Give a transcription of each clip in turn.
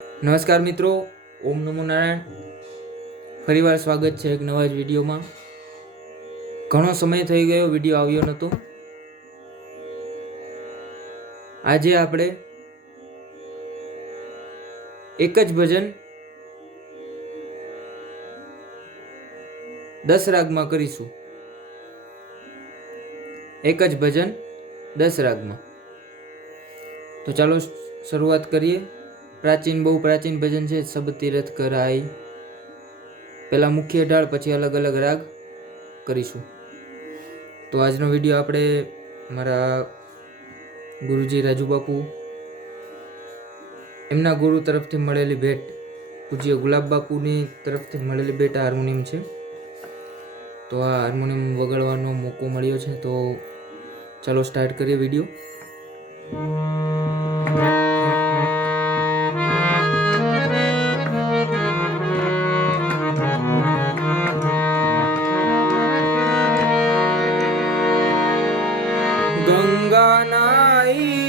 નમસ્કાર મિત્રો, ઓમ નમો નારાયણ. ફરીવાર સ્વાગત છે એક નવા જ વિડીયોમાં. ઘણો સમય થઈ ગયો વીડિયો આવ્યો નહોતો આજે આપણે એક જ ભજન દસ રાગમાં કરીશું. એક જ ભજન દસ રાગમાં તો ચાલો શરૂઆત કરીએ. પ્રાચીન, બહુ પ્રાચીન ભજન છે. સબ તીરથ કરાય પહેલાં મુખ્ય ઢાળ, પછી અલગ અલગ રાગ કરીશું. તો આજનો વીડિયો આપણે મારા ગુરુજી રાજુ બાપુ એમના ગુરુ તરફથી મળેલી ભેટ, પૂજ્ય ગુલાબબાપુની તરફથી મળેલી ભેટ હાર્મોનિયમ છે. તો આ હાર્મોનિયમ વગાડવાનો મોકો મળ્યો છે. તો ચાલો સ્ટાર્ટ કરીએ વીડિયો. નાઈ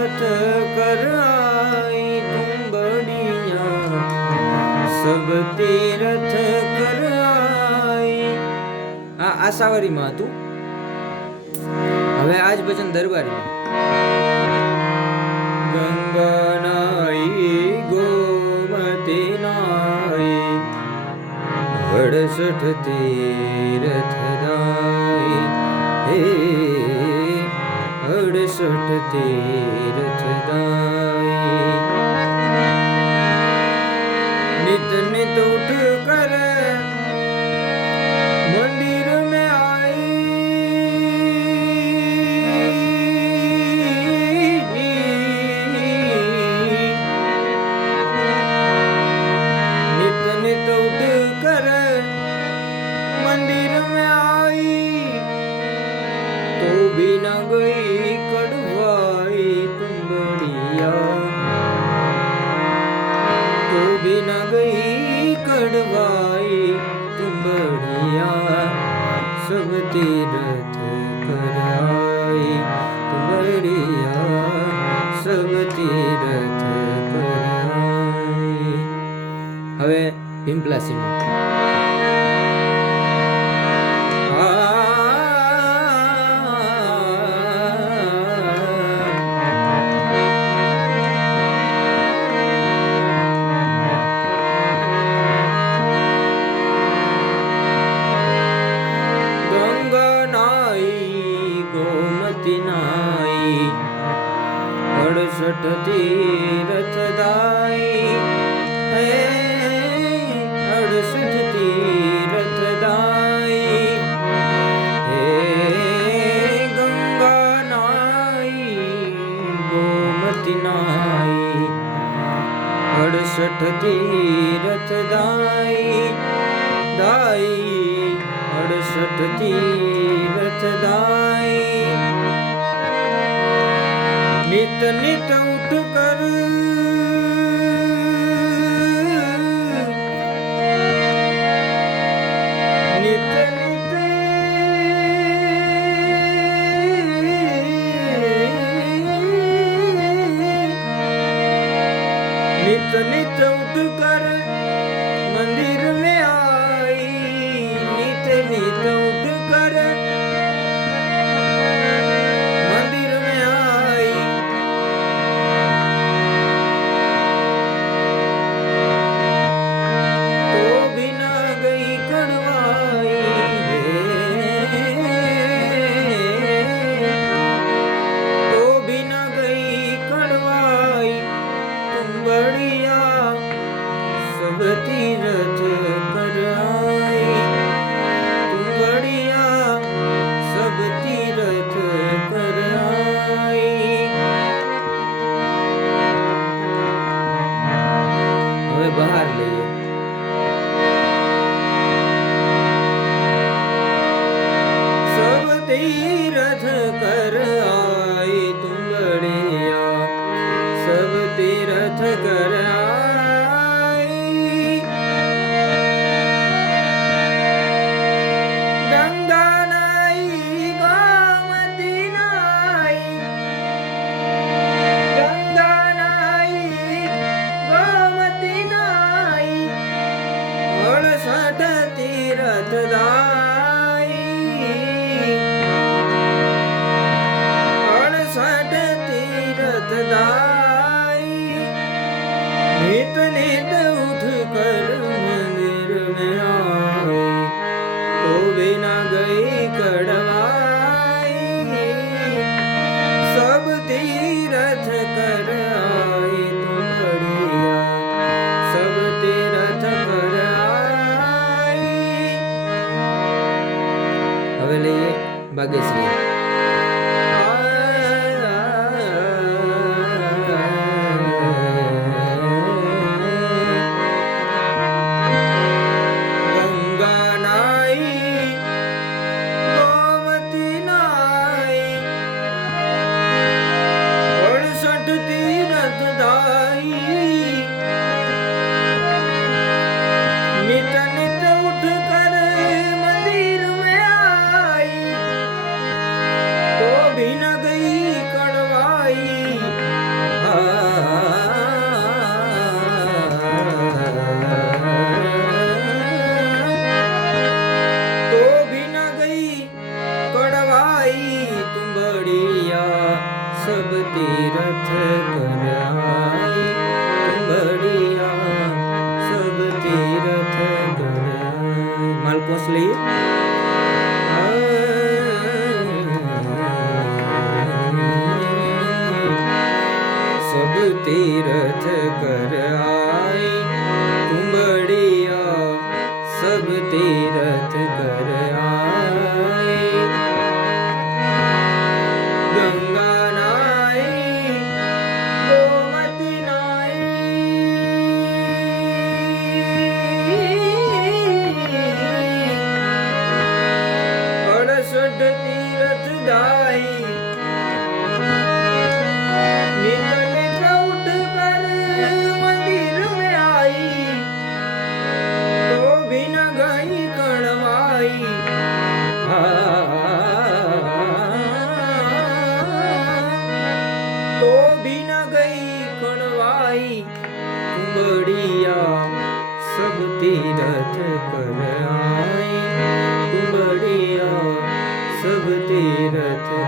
હાથ કરાઈ તુંબડિયા, સબ તીરથ કરાઈ. આ આશાવારીમાં હતું. હવે આજ ભજન દરબારીમાં. ગંગાનાઈ ગોમતી નાઈ, વડસઠ તીરથ દાઈ હે અડસઠ તીરથ દાઈ ધોબી ન ગઈ કડવાઈ તુંબડિયા સબ તીરથ કરાઈ. તુંબડિયા સબ તીરથ કરાઈ. હવે પિંપલાસીમાં અડસઠ તીરથ દાઈ હે અડસઠ તીરથ દાઈ હે ગંગા નાઈ ગોમતી નાઈ અડસઠ તીરથ દાઈ દાઈ અડસઠ તીરથ દાઈ નિત નિત कर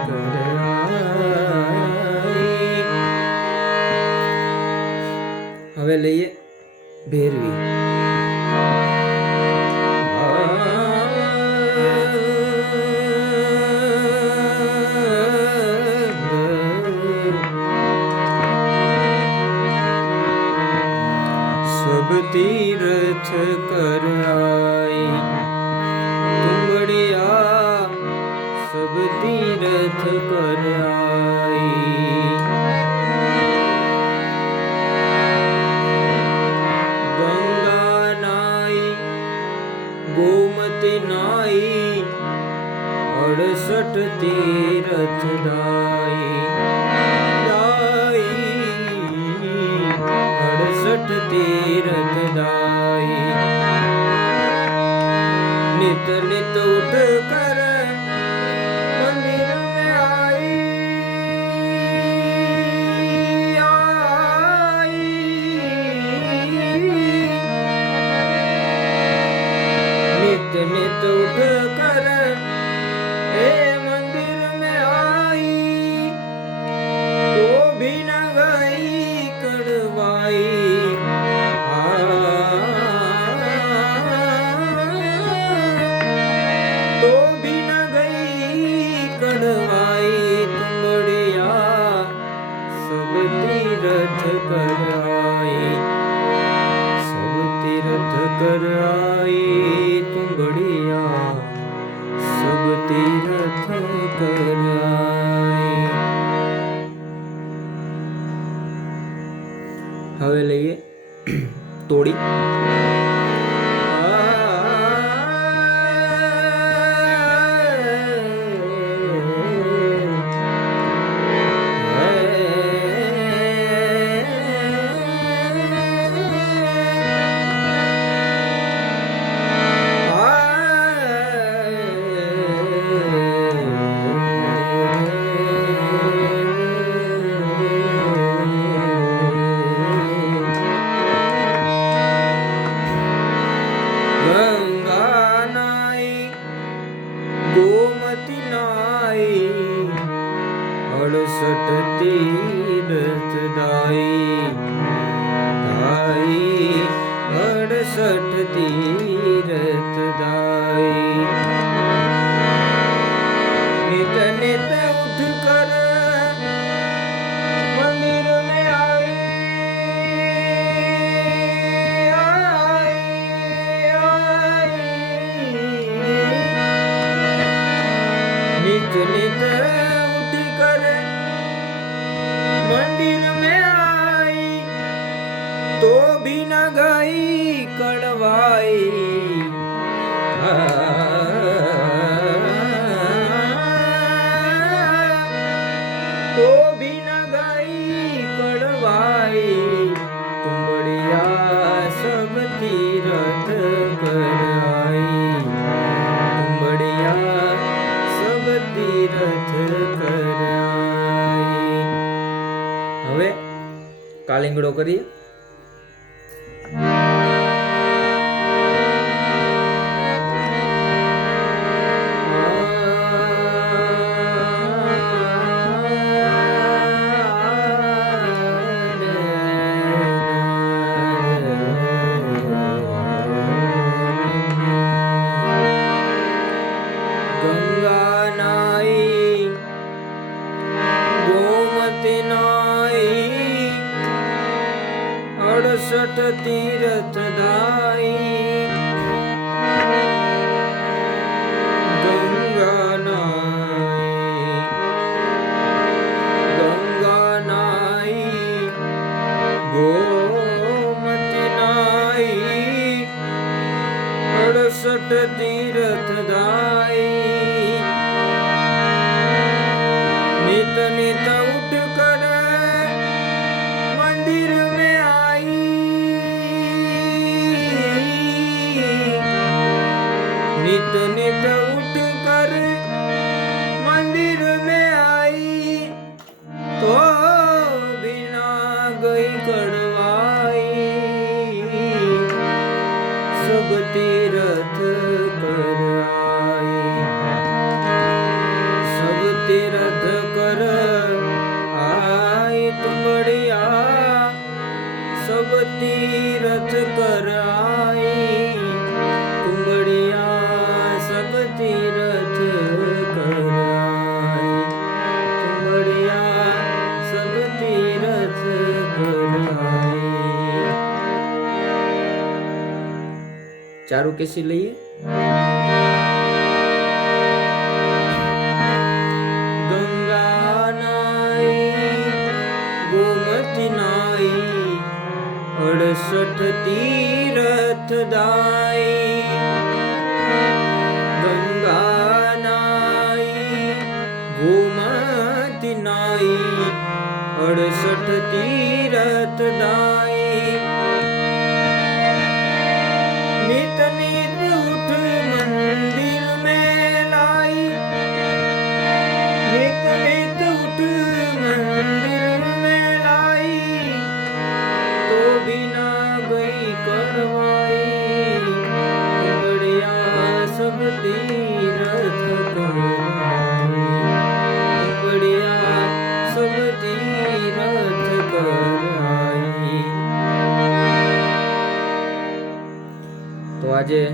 good. to die. તીરથ કરાઈ સબ તીરથ કરાઈ કુંબડિયા સબ તીરથ કરાઈ હવે લઈએ તોડી. તો બિના ગાઈ કડવાઈ તુંબડિયા સબ તીરથ કરાઈ. તુંબડિયા સબ તીરથ હવે કાલિંગડો કરીએ. કેસી લઈએ ગંગા નાઈ ગોમતી નાઈ અડસઠ તીરથ દાઈ ગંગા નાઈ ગોમતી નાઈ અડસઠ તીરથ દાઈ આજે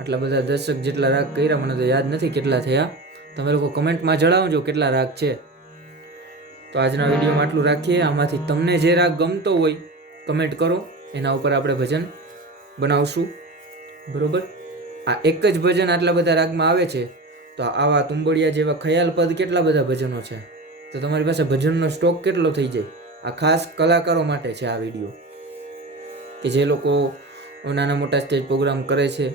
આટલા બધા દર્શક જેટલા રાગ કર્યા, મને તો યાદ નથી કેટલા થયા. તમે લોકો કમેન્ટમાં જણાવજો કેટલા રાગ છે. તો આજના વિડીયોમાં આટલું રાખીએ. આમાંથી તમને જે રાગ ગમતો હોય, કમેન્ટ કરો. એના ઉપર આપણે ભજન બનાવશું. બરોબર? આ એક જ ભજન આટલા બધા રાગમાં આવે છે. તો આવા તુંબડિયા જેવા ખયાલ પદ કેટલા બધા ભજનો છે? તો તમારી પાસે ભજનનો સ્ટોક કેટલો થઈ જાય? આ ખાસ કલાકારો માટે છે આ વીડિયો. કે જે લોકો નાના મોટા સ્ટેજ પ્રોગ્રામ કરે છે.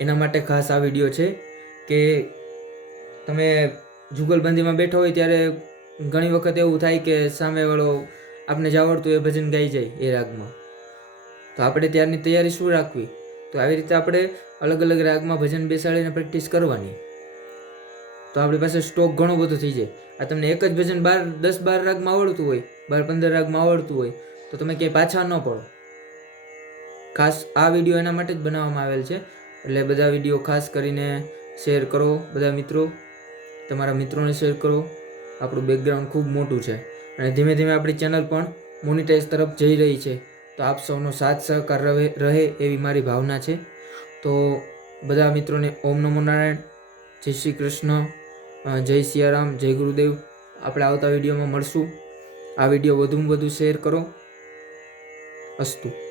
એના માટે ખાસ આ વીડિયો છે કે તમે જુગલબંધીમાં બેઠો હોય ત્યારે ઘણી વખત એવું થાય કે સામેવાળો આપણે જે આવડતું એ ભજન ગાઈ જાય એ રાગમાં. તો આપણે ત્યારની તૈયારી શું રાખવી? તો આવી રીતે આપણે અલગ અલગ રાગમાં ભજન બેસાડીને પ્રેક્ટિસ કરવાની. તો આપણી પાસે સ્ટોક ઘણો બધો થઈ જાય. આ તમને એક જ ભજન બાર, દસ બાર રાગમાં આવડતું હોય, બાર પંદર રાગમાં આવડતું હોય, તો તમે ક્યાંય પાછા ન પડો. ખાસ આ વીડિયો એના માટે જ બનાવવામાં આવેલ છે. એટલે બધા વીડિયો ખાસ કરીને શેર કરો, બધા મિત્રો. તમારા મિત્રોને શેર કરો. આપણું બેકગ્રાઉન્ડ ખૂબ મોટું છે. અને ધીમે ધીમે આપણી ચેનલ પણ મોનિટાઈઝ તરફ જઈ રહી છે. તો આપ સૌનો સાથ સહકાર રહે રહે એવી મારી ભાવના છે. તો બધા મિત્રોને ઓમ નમો નારાયણ. જય શ્રી કૃષ્ણ. જય સિયારામ, જય ગુરુદેવ. આપણે આવતા વિડીયોમાં મળશું. આ વીડિયો વધુમાં વધુ શેર કરો. અસ્તુ.